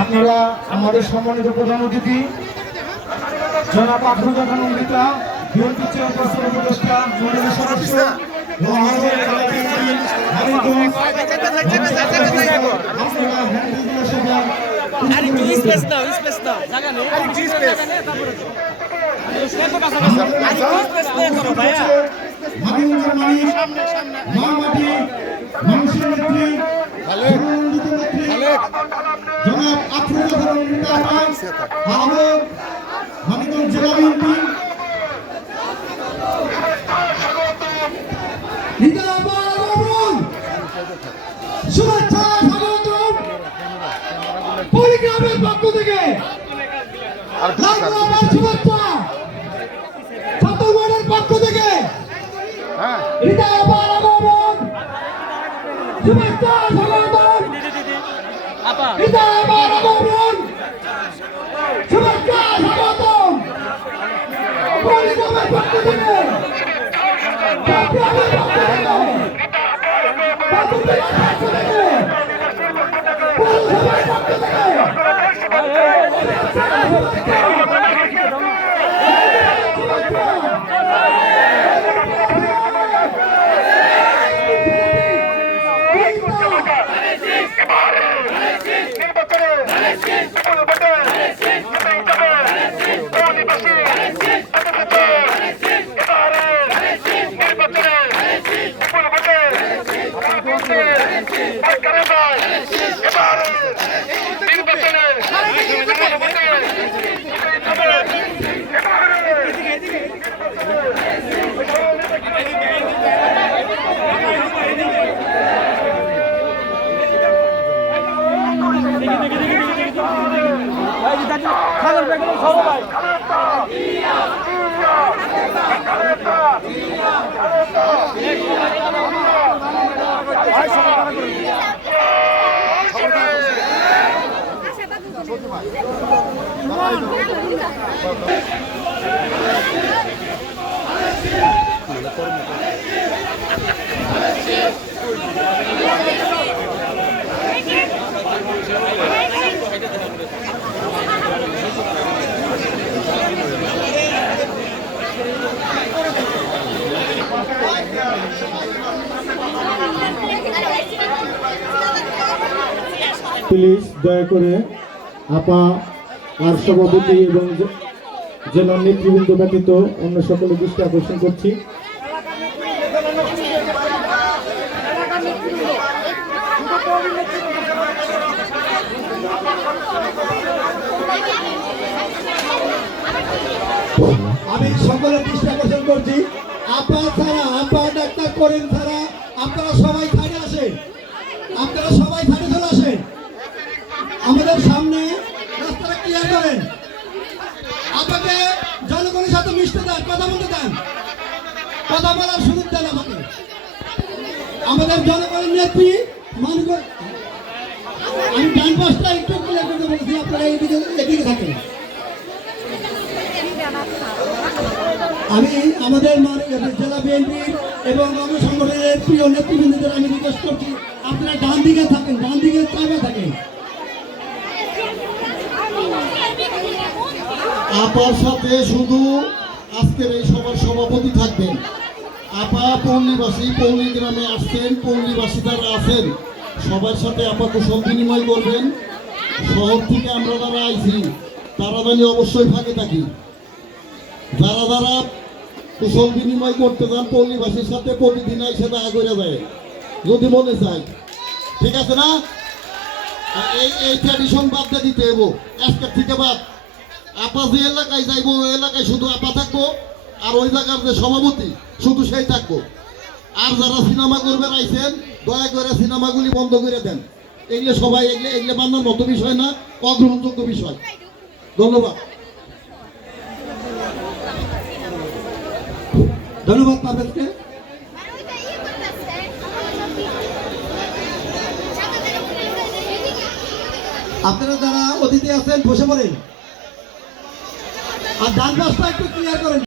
আপনারা আমাদের সম্মানিত প্রধান অতিথি জনাব আফরোজা খান অমৃতা বিএনপি চেয়ারপারসন উপদেষ্টা মন্ডলের সদস্য মানুষের নেত্রী জনাব আফরোজা খান অমৃতা আহ্বায়ক মানিকগঞ্জ জেলা বিএনপি শুভেচ্ছা স্বাগতম পরিগ্রামের পক্ষ থেকে শুভেচ্ছা ছাত্রগণের পক্ষ থেকে শুভেচ্ছা স্বাগতম শুভেচ্ছা স্বাগতম পরিগ্রামের পক্ষ থেকে প্লিজ দয়া করে আপা আর সভাপতি এবং জেলার নেতৃবৃন্দ ব্যতীত অন্য সকলের দৃষ্টি আকর্ষণ করছি। আমি সকলের দৃষ্টি আকর্ষণ করছি, আপা ছাড়া, আপা ডাক্তার করেন ছাড়া আপনারা সবাই থানে আসেন, আপনারা সবাই থানে চলে আসেন, আমাদের সামনে রাস্তাটা ক্লিয়ার করেন। আপনাকে জনগণের সাথে মিশতে দেন, কথা বলতে দেন, কথা বলার সুযোগ দেন আমাকে। আমাদের জনগণের নেত্রী মানগঞ্জ, আমি ডান পাশটা একটু ক্লিয়ার করতে বলছি, আপনারা এদিকে থাকেন। আমি আমাদের জেলা বিএনপি এবং অঙ্গ সংগঠনের প্রিয় নেতৃবৃন্দদের আমি রিকোয়েস্ট করছি, আপনারা ডান দিকে থাকেন, ডান দিকে চাপে থাকেন। আপার সাথে শুধু আজকের এই সভার সভাপতি থাকবেন। আপা পল্লীবাসী, পল্লী গ্রামে আসছেন, পল্লীবাসী যারা আছেন সবার সাথে আপা কুশল বিনিময় করবেন। শহর থেকে আমরা যারা আইছি তারা জানি অবশ্যই ফাঁকে থাকি, যারা যারা কুশল বিনিময় করতে যান পল্লীবাসীর সাথে প্রতিদিন এসে দেখা করে যায় যদি মনে চায়, ঠিক আছে না? এই ট্র্যাডিশন বাদ দিয়ে দিতে হবো, আজকের থেকে বাদ। আপা যে এলাকায় যাইবো ওই এলাকায় শুধু আপা থাকবো, আর ওই জায়গার যে সভাপতি শুধু সেই থাকবো। আর যারা সিনেমা করবেন আইছেন, দয়া করে সিনেমাগুলি বন্ধ করে দেন। এগুলো সবাই এগুলো বান্নার মতো বিষয় না, অগ্রহণযোগ্য বিষয়। ধন্যবাদ। ধন্যবাদ পাবেলকে। আপনারা যারা অতিথি আছেন বসে পড়েন, আর ডান পাশটা একটু ক্লিয়ার করেন।